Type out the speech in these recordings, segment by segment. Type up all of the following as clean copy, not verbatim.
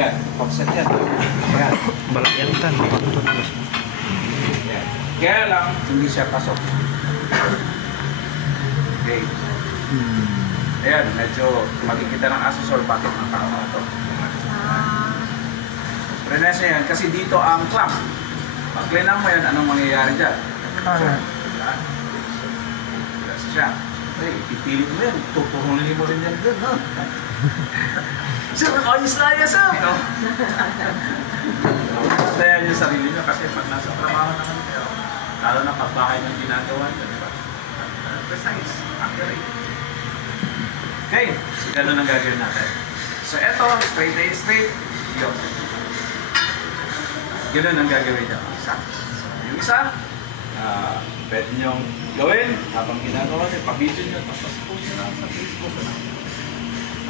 Yan, offset yan. Yan. Balak yan tan. Yan. Kaya lang, hindi siya pasok. Okay. Ayan, medyo makikita ng asesor bakit ang tao na ito. Prenesa yan, kasi dito ang clamp. Pag clean mo yan, anong mangyayari dyan? Kasi siya. Okay, ipilit mo yan, tutuhulin mo rin yan dun, no? Sir, ayos na yan, sir! Kaya yung sarili nyo kasi pag nasa trabaho naman kayo, lalo na pagbahay ng ginagawa nyo, di ba? Precise, accurate. Okay, so gano'n ang gagawin natin. So eto, straight A, straight, yun. Gano'n ang gagawin nyo. Isa. So, yung isa, pwede nyong gawin habang ginagawa nyo, pa-video nyo, tapos post nyo lang sa Facebook na.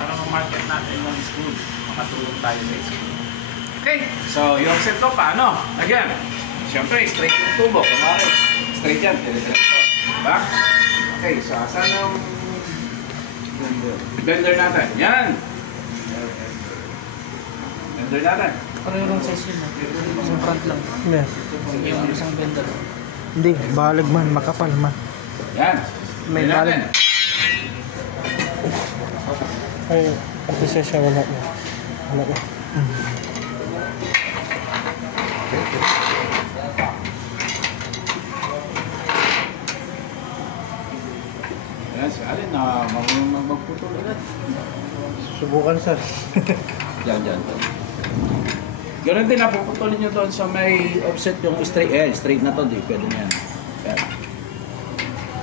Para ma-market natin yung school, makatulong tayo sa school. Okay, so yung set ko, paano? Again, siyempre, straight yung tubo. Kumari, straight yan, dire-diretso. Diba? Okay, so asan yung blender natin? Yan! Blender natin. Pareho lang size yun. Isang front lang. Yeah. Yung isang blender. Hindi, balag man, makapal man. Yan. May balag. Ay, ito siya wala na. Wala na. Yan, si Alin na marunong magputol agad. Subukan sir. Diyan. Ganun din, napuputulin nyo doon sa may offset yung straight. Straight na to, di. Pwede na yan. Yan.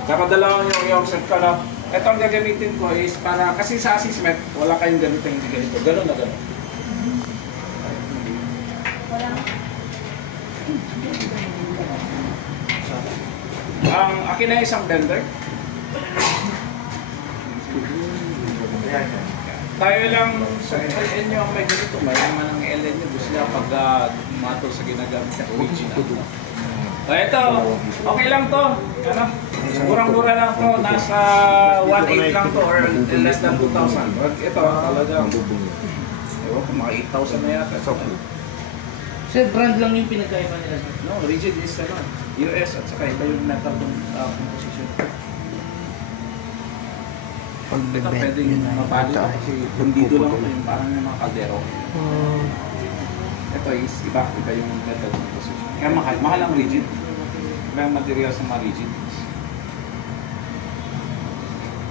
Napadala ko yung offset ko, no? Ito ang gagamitin ko is para, kasi sa assessment, wala kayong ganito hindi ganito. Ganun na ganun. Ang akin na isang blender. Tayo lang sa LN nyo ang may ganito. Mayaman ang LN nyo. Gusto nyo pag matol sa ginagamit na original. So ito, okay lang to. Ano? Murang-mura lang to. Nasa 1.8 lang to or less than 2,000. Ito talagang ewan ko, mga 8,000 na yata. Sir, brand lang yung pinagkaiba nila. No, rigid is US at saka ito yung metal composition. Ito pwedeng mapali ito kasi hundido lang ito yung parang yung mga kaldero. Ito is iba yung metal composition. Kaya mahal ang rigid. Iba yung material sa mga rigid.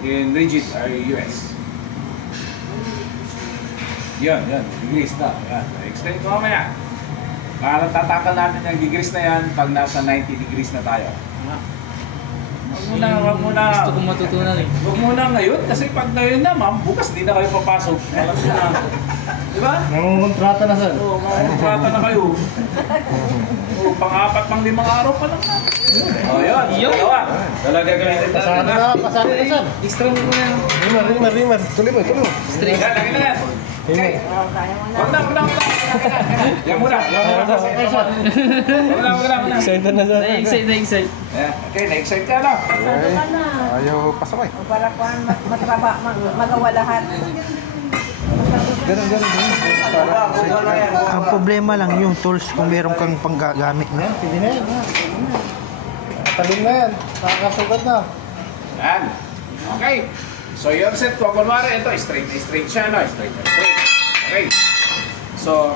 Yung rigid are US. Yan. Degrees na. Yan. Explain ko mamaya. Para tatakal natin yung degrees na yan pag nasa 90 degrees na tayo. Wag muna. Gusto kong matutunan eh. Huwag muna ngayon kasi pag ngayon na ma'am, bukas di na kayo papasok. Alam nyo na. Diba? Nangungontrata na sir. Oo, mangungontrata na kayo. Oo, pang-4, pang-5 araw pa lang na. Oo, yun. Dalawa. Talaga gamitin natin. Pasado na sir. Extra mo na yan. Rimar. Tuloy mo. Straight. Lagi na yan. Okay. Wag na. Yan muna. Wag na. Excited na sir. Na-excite. Okay, na-excite ka na. Ayaw pasaway. Para kuhan matraba, magawa lahat. Ganun. Ang problema lang yung tools kung meron kang panggagamit. Yan, pwede na yan. Talin na yan. Nakakasugat na. Yan. Okay. So yung set ko, kunwari ito, straight siya, no? Straight. Okay. So,